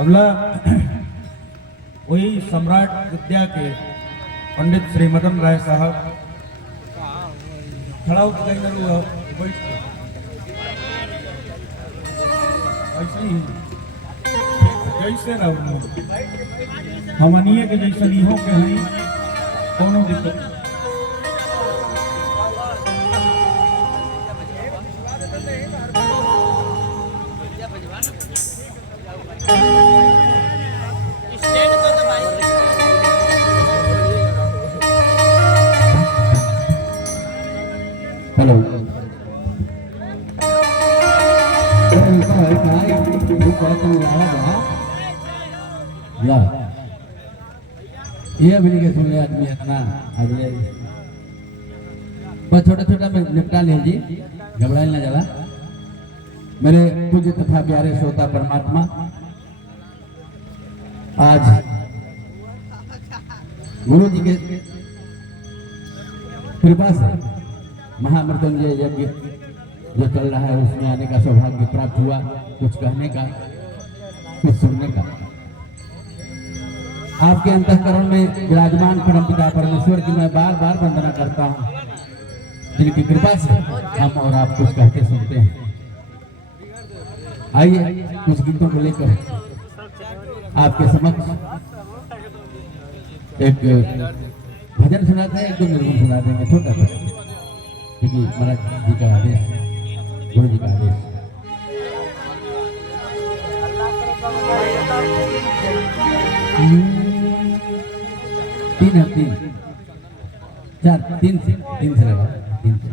अगला वही सम्राट विद्या के पंडित श्री मदन राय साहब खड़ा होकर ऐसे ही जैसे ना हमनिए के जैसे इहो के हैं कोनो दिक्कत हेलो ये भी नहीं सुन ले आदमी इतना आज बस छोटा छोटा में निपटा लीजिए घबराए ना जरा मेरे पूज्य तथा प्यारे श्रोता परमात्मा आज गुरु जी के कृपा से महामृत्युंजय यज्ञ जो चल रहा है उसमें आने का सौभाग्य प्राप्त हुआ। कुछ कहने का कुछ सुनने का आपके अंतःकरण में विराजमान परमपिता परमेश्वर की मैं बार बार वंदना करता हूँ, जिनकी कृपा से हम और आप कुछ कहते सुनते हैं। आइए कुछ गीतों को लेकर आपके समक्ष एक भजन सुनाते हैं, एक दो निर्गुण सुना देंगे छोटा सा, क्योंकि महाराज जी का आदेश, गुरु जी का आदेश। तीन है, तीन चार, तीन से लगा, तीन से।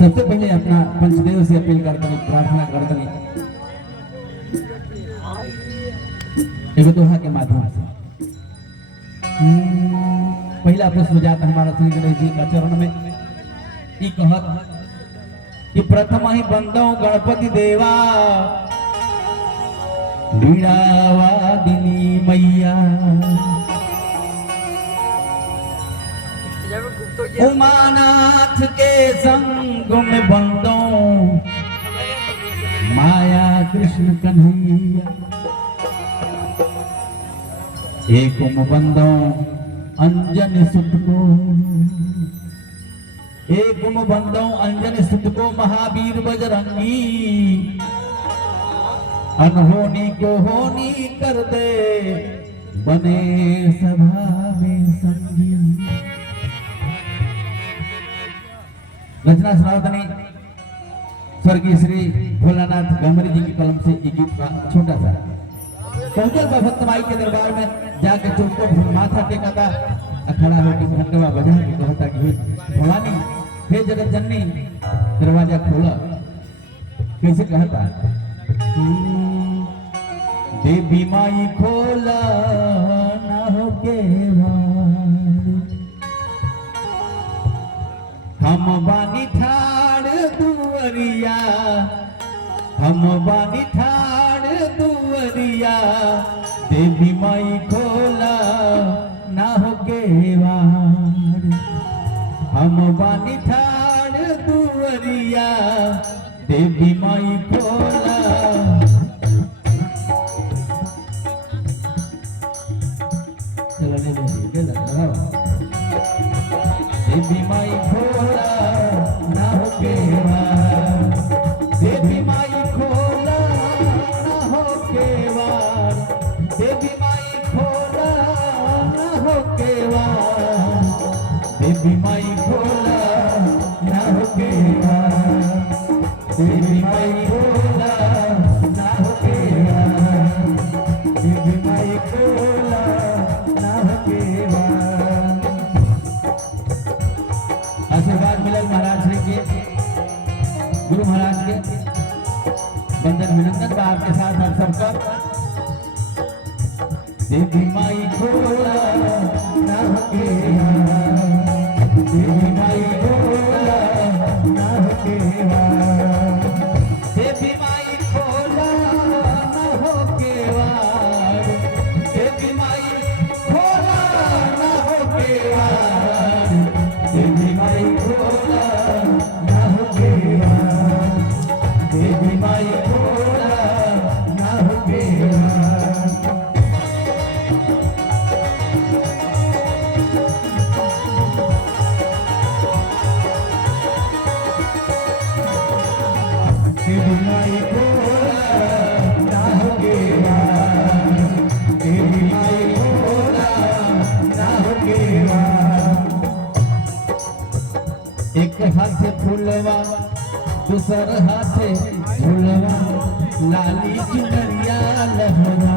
सबसे पहले अपना पंचदेव से अपील करते हैं, प्रार्थना करते हैं एक दोहा के माध्यम से। पहला पुष्प जाता हमारा श्री गणेश जी का चरण में ये कहत कि प्रथम ही बंदो गणपति देवा वीणावादिनी मैया उमानाथ के संग में बंदो माया कृष्ण कन्हैया एक बंदो अंजन सुत को, एक बंदो अंजन सुत को महावीर बजरंगी अनहोनी को होनी कर दे बने सभा में संगी। रचना सुनावतनी स्वर्गीय श्री भोलानाथ गमरी जी की कलम से एक गीत का छोटा सा। पहुंचल भक्त माई के दरबार में जाके चुपको माथा टेका था, खड़ा होकर घंटवा बजा के कहता कि भवानी हे जगत जननी दरवाजा खोला। कैसे कहता, देवी माई खोला ना हो के हम बानी ठाड़ दुवरिया, हम बानी ठाड़ दुवरिया देवी माई खोला ना हो केवाड़। हम बानी ठाड़ दुवरिया देवी माई खोला। देवी माई खोला ना हो केवाड़, देवी माई खोला ना हो केवाड़, देवी माई खोला ना हो केवाड़, देवी माई खोला ना हो केवाड़, देवी माई खोला ना हो केवाड़, देवी माई खोला ना हो केवाड़। आशीर्वाद मिलल महाराज श्री के, गुरु महाराज के बंदन विनंदन का आपके साथ हम सबका। देवी माई खोला ना हो केवाड़, देवी माई खोला ना हो केवाड़। देवी माई बोला ना होगे वार, देवी माई बोला ना होगे वार। एक हाथे फूलवा दूसर हाथे झूलवा, लाली चुनरिया लहरा